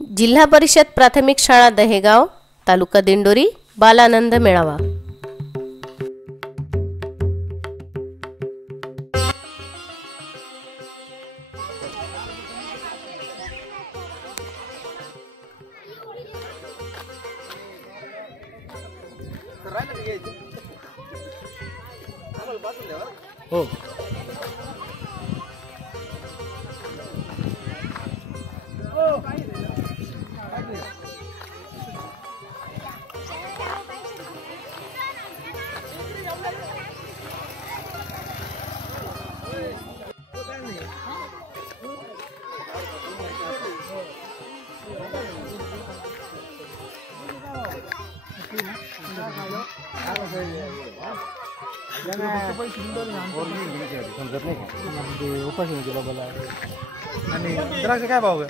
जिल्हा परिषद प्राथमिक शाळा दहेगाव, तालुका दिंडोरी, बालानंद मेळावा। हो समजत नाही का उपाशी होते बाबाला। आणि द्राक्ष काय भाव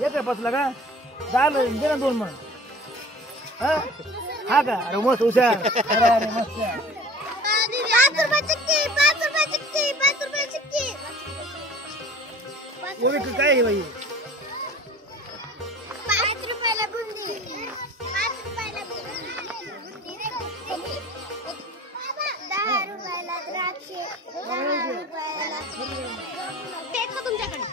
येते पचला का झालं दे ना 2 मग। हा का अरे मस्त हुशार। अरे मस्त 5 रुपये चिक्की 5 रुपये चिक्की 5 रुपये चिक्की वो भी काय है भाई 5 रुपयाला बुंदी 5 रुपयाला बुंदी 10 रुपयाला द्राक्ष 10 रुपयाला ते का तुमच्याकडे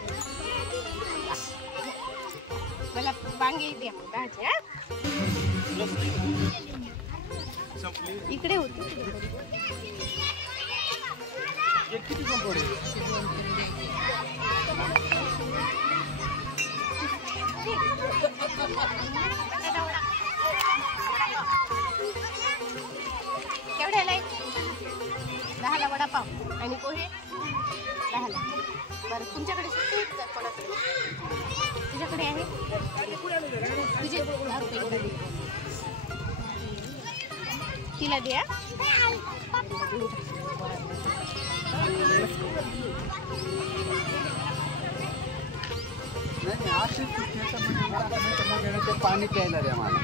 मला वांगे द्या मग 10चे इकडे होती किती संपवडे केवढ्याला 10ला वडापाव आणि पोहे 10ला। बरं तुमच्याकडे सुट्टी आहे का कोणाकडे? तुझ्याकडे आहे तुझे 10 रुपये तिला द्या। पाणी प्यायला रे आम्हाला।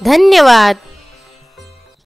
धन्यवाद।